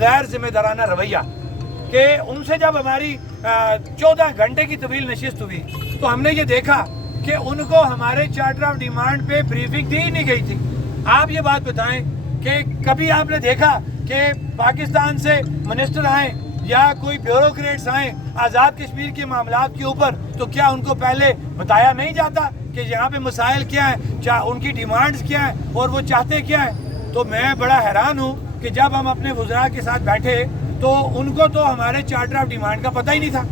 غیر ذمہ دارانہ رویہ کہ ان سے جب ہماری 14 گھنٹے کی طویل نشست ہوئی تو ہم نے یہ دیکھا کہ ان کو ہمارے چارٹر آف ڈیمانڈ پہ بریفنگ دی ہی نہیں گئی تھی. آپ یہ بات بتائیں کہ کبھی آپ نے دیکھا کہ پاکستان سے منسٹر آئیں یا کوئی بیوروکریٹس آئیں آزاد کشمیر کے معاملات کے اوپر تو کیا ان کو پہلے بتایا نہیں جاتا کہ یہاں پہ مسائل کیا ہیں, ان کی ڈیمانڈز کیا ہیں اور وہ چاہتے کیا ہیں؟ تو میں بڑا حیران ہوں کہ جب ہم اپنے وزراء کے ساتھ بیٹھے تو ان کو تو ہمارے چارٹر آف ڈیمانڈ کا پتہ ہی نہیں تھا.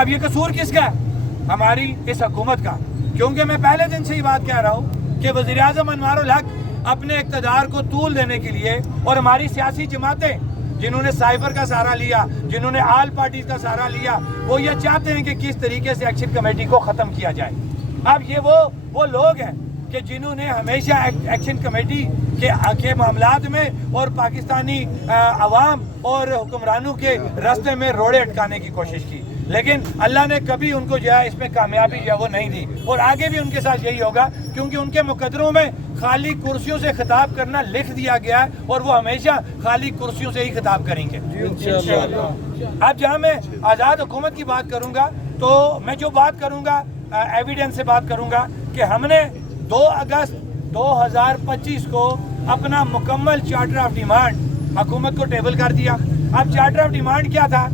اب یہ قصور کس کا ہے؟ ہماری اس حکومت کا. کیونکہ میں پہلے دن سے ہی بات کہہ رہا ہوں کہ وزیراعظم انوار الحق اپنے اقتدار کو طول دینے کے لیے اور ہماری سیاسی جماعتیں جنہوں نے سائبر کا سہارا لیا, جنہوں نے آل پارٹیز کا سہارا لیا, وہ یہ چاہتے ہیں کہ کس طریقے سے ایکشن کمیٹی کو ختم کیا جائے. اب یہ وہ لوگ ہیں کہ جنہوں نے ہمیشہ ایکشن کمیٹی کے معاملات میں اور پاکستانی عوام اور حکمرانوں کے راستے میں روڑے اٹکانے کی کوشش کی, لیکن اللہ نے کبھی ان کو جو ہے اس میں کامیابی جو ہے وہ نہیں دی, اور آگے بھی ان کے ساتھ یہی ہوگا کیونکہ ان کے مقدروں میں خالی کرسیوں سے خطاب کرنا لکھ دیا گیا ہے اور وہ ہمیشہ خالی کرسیوں سے ہی خطاب کریں گے انشاءاللہ. اب جہاں میں آزاد حکومت کی بات کروں گا تو میں جو بات کروں گا ایویڈنس سے بات کروں گا کہ ہم نے 2 اگست 2025 کو اپنا مکمل چارٹر آف ڈیمانڈ حکومت کو ٹیبل کر دیا. اب چارٹر آف ڈیمانڈ کیا تھا